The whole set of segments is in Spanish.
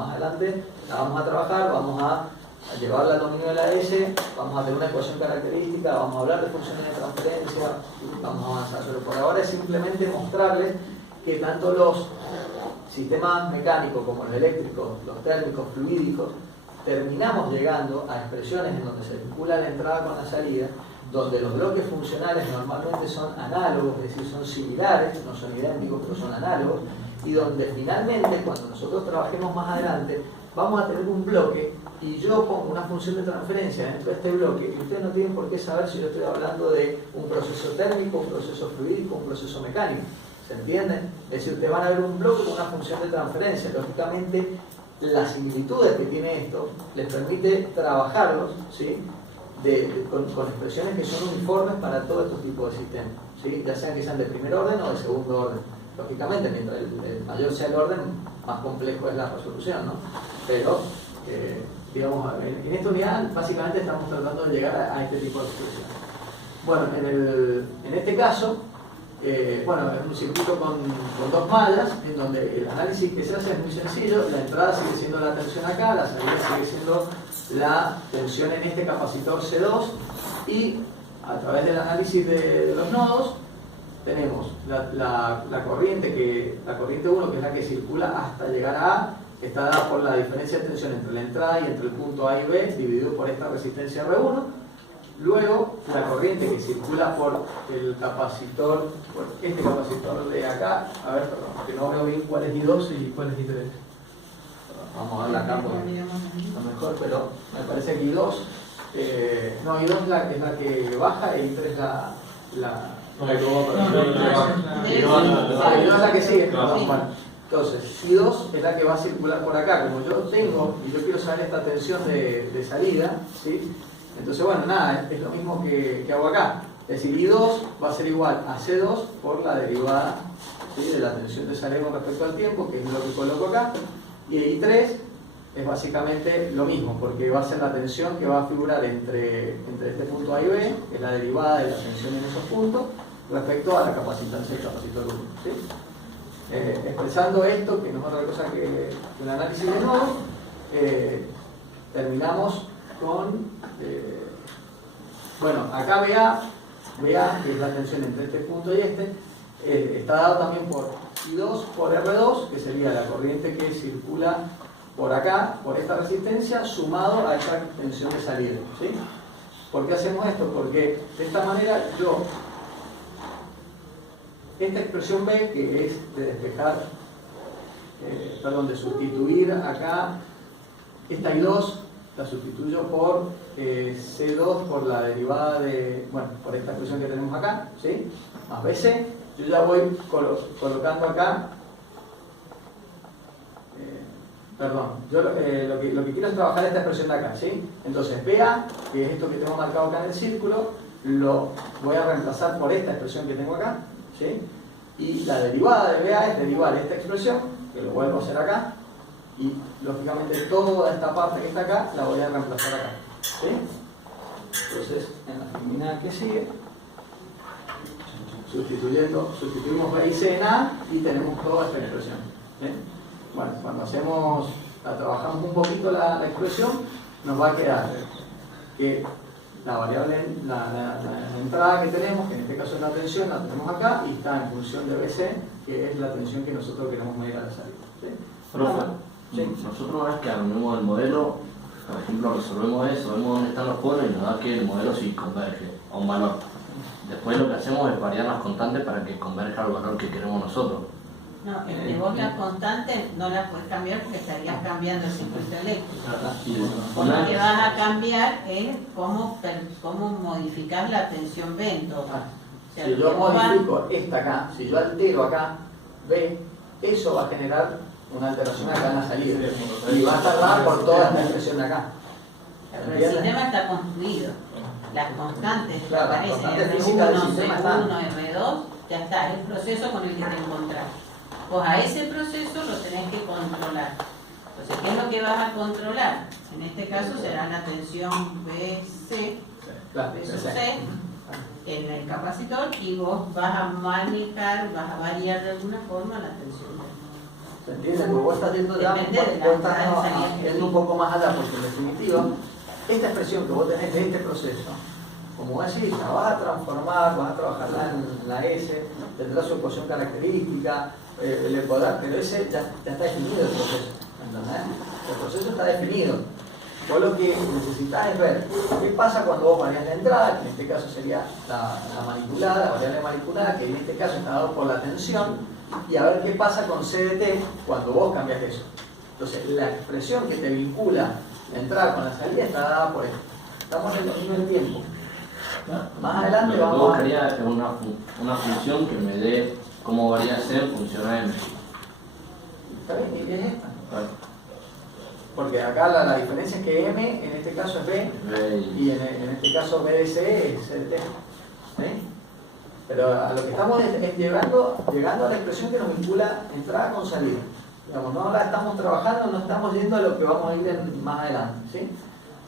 más adelante la vamos a trabajar, vamos a llevarla al dominio de la S, vamos a tener una ecuación característica, vamos a hablar de funciones de transferencia y vamos a avanzar. Pero por ahora es simplemente mostrarles que tanto los sistemas mecánicos como los eléctricos, los térmicos, fluídicos, terminamos llegando a expresiones en donde se vincula la entrada con la salida, donde los bloques funcionales normalmente son análogos, es decir, son similares, no son idénticos, pero son análogos, y donde finalmente, cuando nosotros trabajemos más adelante, vamos a tener un bloque y yo pongo una función de transferencia dentro de este bloque y ustedes no tienen por qué saber si yo estoy hablando de un proceso térmico, un proceso fluídico, un proceso mecánico. ¿Se entiende? Es decir, ustedes van a ver un bloque con una función de transferencia. Lógicamente, las similitudes que tiene esto les permite trabajarlos, ¿sí? Con expresiones que son uniformes para todos estos tipos de sistemas, ¿sí? Ya sean que sean de primer orden o de segundo orden. Lógicamente, mientras el mayor sea el orden, más complejo es la resolución, ¿no? Pero, digamos, en esta unidad básicamente estamos tratando de llegar a este tipo de expresiones. Bueno, en este caso, bueno, es un circuito con dos mallas, en donde el análisis que se hace es muy sencillo. La entrada sigue siendo la tensión acá, la salida sigue siendo la tensión en este capacitor C2, y a través del análisis de los nodos tenemos la corriente 1, que es la que circula hasta llegar a A, está dada por la diferencia de tensión entre la entrada y entre el punto A y B, dividido por esta resistencia R1. Luego, la corriente que circula por el capacitor, por este capacitor de acá, a ver, perdón, que no veo bien cuál es I2 y cuál es I3. Vamos a verla acá por lo mejor, pero me parece que I2, no, I2 es la que baja y I3 es la I2 es la que sigue. Bueno, entonces, I2 es la que va a circular por acá. Como yo tengo, y yo quiero saber esta tensión de salida, ¿sí? Entonces, bueno, nada, es lo mismo que hago acá. Es decir, I2 va a ser igual a C2 por la derivada, ¿sí? De la tensión de salida con respecto al tiempo, que es lo que coloco acá. Y I3 es básicamente lo mismo, porque va a ser la tensión que va a figurar entre este punto A y B, que es la derivada de la tensión en esos puntos, respecto a la capacitancia del capacitor 1. ¿Sí? Expresando esto, que no es otra cosa que un análisis de nodos, terminamos con, bueno, acá BA, que es la tensión entre este punto y este, está dado también por I2 por R2, que sería la corriente que circula por acá, por esta resistencia, sumado a esta tensión de salida, ¿sí? ¿Por qué hacemos esto? Porque de esta manera yo, esta expresión B, que es de despejar, de sustituir acá, esta I2 la sustituyo por C2 por la derivada de, bueno, por esta expresión que tenemos acá, ¿sí? Más BC, yo ya voy colocando acá, yo lo que quiero es trabajar esta expresión de acá, ¿sí? Entonces BA, que es esto que tengo marcado acá en el círculo, lo voy a reemplazar por esta expresión que tengo acá, ¿sí? Y la derivada de BA es derivar esta expresión, que lo vuelvo a hacer acá, y lógicamente toda esta parte que está acá la voy a reemplazar acá, ¿sí? Entonces, en la terminal que sigue, sustituimos B y C en A y tenemos toda esta expresión, ¿sí? Bueno, cuando trabajamos un poquito la expresión, nos va a quedar que la variable, la entrada que tenemos, que en este caso es la tensión, la tenemos acá y está en función de BC, que es la tensión que nosotros queremos medir a la salida, ¿sí? Profe, sí. Nosotros una vez que armemos el modelo, por ejemplo, resolvemos eso, vemos dónde están los conos y nos da que el modelo sí converge a un valor. Después lo que hacemos es variar las constantes para que converja al valor que queremos nosotros. No, vos las constantes no las puedes cambiar porque estarías cambiando el circuito eléctrico. Lo que vas a cambiar es cómo modificar la tensión B en todo. Si yo modifico esta acá, si yo altero acá B, eso va a generar una alteración acá en la salida y va a tardar por toda esta expresión de acá. Pero el sistema está construido. Las constantes que aparecen R1, C1, R2, ya está, es el proceso con el que te encontrás. Pues a ese proceso lo tenés que controlar. Entonces, ¿qué es lo que vas a controlar? En este caso será la tensión BC versus C en el capacitor y vos vas a manejar, vas a variar de alguna forma la tensión. ¿Se entiende? Porque vos estás yendo ya Depende de la vos estás entrada y salida. yendo un poco más allá, porque en definitiva, esta expresión que vos tenés de este proceso, como vos decís, la vas a transformar, vas a trabajarla en la S, tendrá su ecuación característica, le podrás, pero ese ya está definido el proceso, ¿entendés? El proceso está definido. Vos lo que necesitas es ver qué pasa cuando vos varias la entrada, que en este caso sería la manipulada, la variable manipulada, que en este caso está dado por la tensión, y a ver qué pasa con CDT cuando vos cambias eso. Entonces, la expresión que te vincula la entrada con la salida está dada por esto. Estamos en el mismo tiempo. Más adelante Lo que vamos a... buscaría es una función que me dé cómo varía C en función a M. ¿Está bien? ¿Y es esta? Claro. Porque acá la diferencia es que M en este caso es B, y en este caso B de C es CDT. ¿Sí? Pero a lo que estamos es llegando a la expresión que nos vincula entrada con salida. Digamos, no la estamos trabajando, no estamos yendo a lo que vamos a ir más adelante. ¿Sí?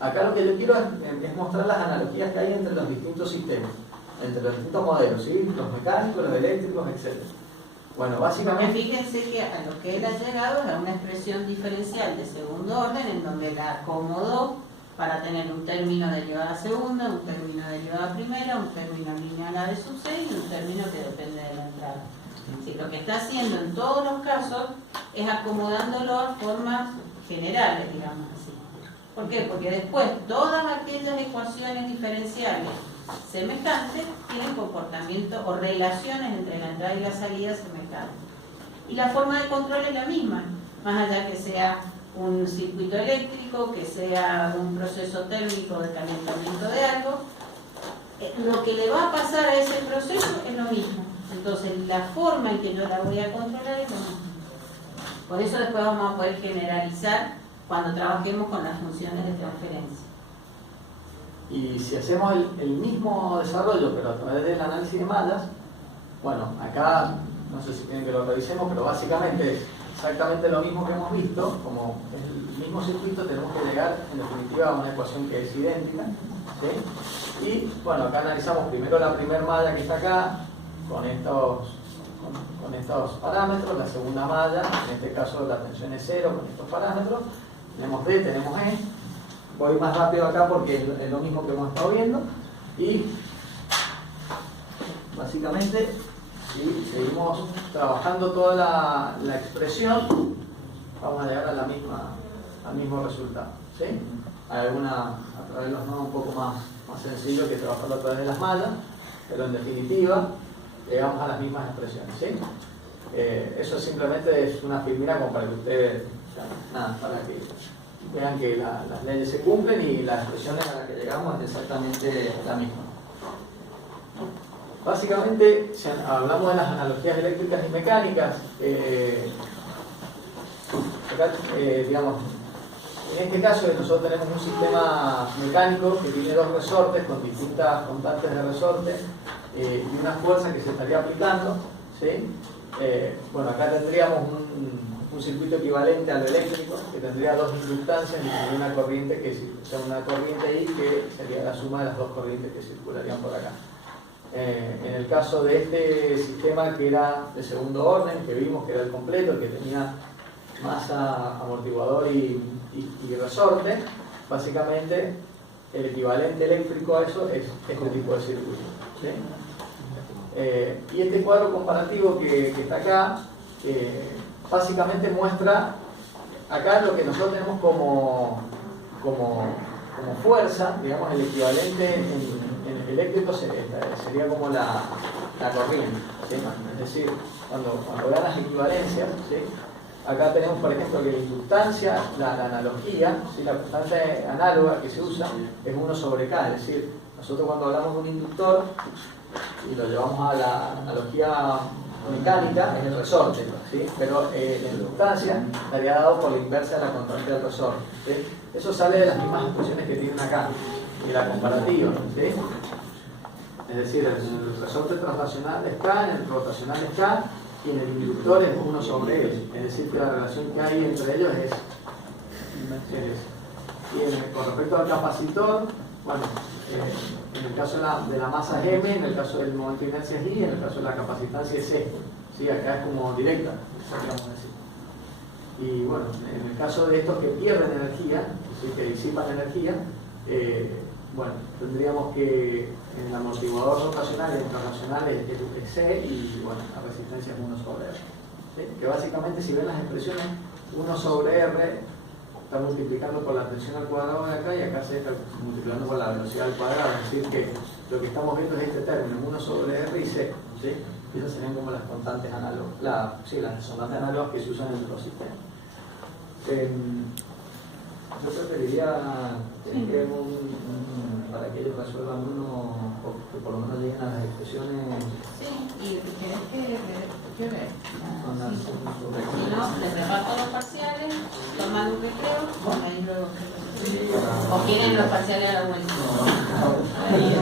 Acá lo que yo quiero es mostrar las analogías que hay entre los distintos sistemas, entre los distintos modelos, ¿sí? Los mecánicos, los eléctricos, etc. Bueno, básicamente... Fíjense que a lo que él ha llegado es a una expresión diferencial de segundo orden en donde la acomodó para tener un término derivado a segunda, un término derivado a primera, un término lineal a de sub C y un término que depende de la entrada. Sí, lo que está haciendo en todos los casos es acomodándolo a formas generales, digamos así. ¿Por qué? Porque después todas aquellas ecuaciones diferenciales semejantes tienen comportamiento o relaciones entre la entrada y la salida semejantes. Y la forma de control es la misma, más allá que sea un circuito eléctrico, que sea un proceso térmico de calentamiento de algo, lo que le va a pasar a ese proceso es lo mismo. Entonces la forma en que yo la voy a controlar es lo mismo. Por eso después vamos a poder generalizar cuando trabajemos con las funciones de transferencia. Y si hacemos el mismo desarrollo, pero a través del análisis de mallas, bueno, acá, no sé si quieren que lo revisemos, pero básicamente es exactamente lo mismo que hemos visto, como es el mismo circuito, tenemos que llegar en definitiva a una ecuación que es idéntica, ¿sí? Y bueno, acá analizamos primero la primera malla que está acá, con estos parámetros, la segunda malla, en este caso la tensión es 0 con estos parámetros, tenemos D, tenemos E. Voy más rápido acá porque es lo mismo que hemos estado viendo. Y básicamente, si seguimos trabajando toda la expresión, vamos a llegar a al mismo resultado. ¿Sí? Hay a través de los nodos un poco más sencillo que trabajarlo a través de las mallas, pero en definitiva llegamos a las mismas expresiones. ¿Sí? Eso simplemente es una filmina como para que ustedes, para que vean que las leyes se cumplen y las expresiones a las que llegamos es exactamente la misma. Básicamente, si hablamos de las analogías eléctricas y mecánicas, digamos, en este caso nosotros tenemos un sistema mecánico que tiene dos resortes con distintas constantes de resorte y una fuerza que se estaría aplicando, ¿sí? Bueno, acá tendríamos un circuito equivalente al eléctrico que tendría dos inductancias y una corriente una corriente I que sería la suma de las dos corrientes que circularían por acá. En el caso de este sistema que era de segundo orden, que vimos que era el completo, que tenía masa, amortiguador y resorte, básicamente el equivalente eléctrico a eso es este tipo de circuito, ¿sí? Y este cuadro comparativo que está acá básicamente muestra acá lo que nosotros tenemos como fuerza, digamos el equivalente en el eléctrico sería como la corriente, ¿sí? Es decir, cuando vean las equivalencias, ¿sí? Acá tenemos por ejemplo que la inductancia, la analogía, ¿sí? La constante análoga que se usa es 1 sobre K, es decir, nosotros cuando hablamos de un inductor y lo llevamos a la analogía mecánica es el resorte, ¿sí? Pero la inductancia estaría dado por la inversa de la constante del resorte, ¿sí? Eso sale de las mismas expresiones que tienen acá y la comparativa, ¿sí? Es decir, el resorte translacional es K, el rotacional es K y en el inductor es 1 sobre L, es decir que la relación que hay entre ellos es y con respecto al capacitor, bueno, en el caso de la masa es M, en el caso del momento de inercia es I, en el caso de la capacitancia es C. ¿Sí? Acá es como directa, podríamos decir. Y bueno, en el caso de estos que pierden energía, es decir, que disipan energía, bueno, tendríamos que en el amortiguador rotacional y internacional es C y bueno, la resistencia es 1 sobre R. ¿Sí? Que básicamente, si ven las expresiones, 1 sobre R está multiplicando por la tensión al cuadrado de acá y acá se está multiplicando por la velocidad al cuadrado. Es decir, que lo que estamos viendo es este término, 1 sobre R y C. ¿Sí? Y esas serían como las constantes análogas, las resonantes análogas que se usan en los sistemas. Yo preferiría que para que ellos resuelvan uno, o que por lo menos lleguen a las expresiones. Sí, y tienes que ver. Sobre Si no, les reparto los parciales, toman un recreo, ahí luego. O quieren los parciales a la vuelta.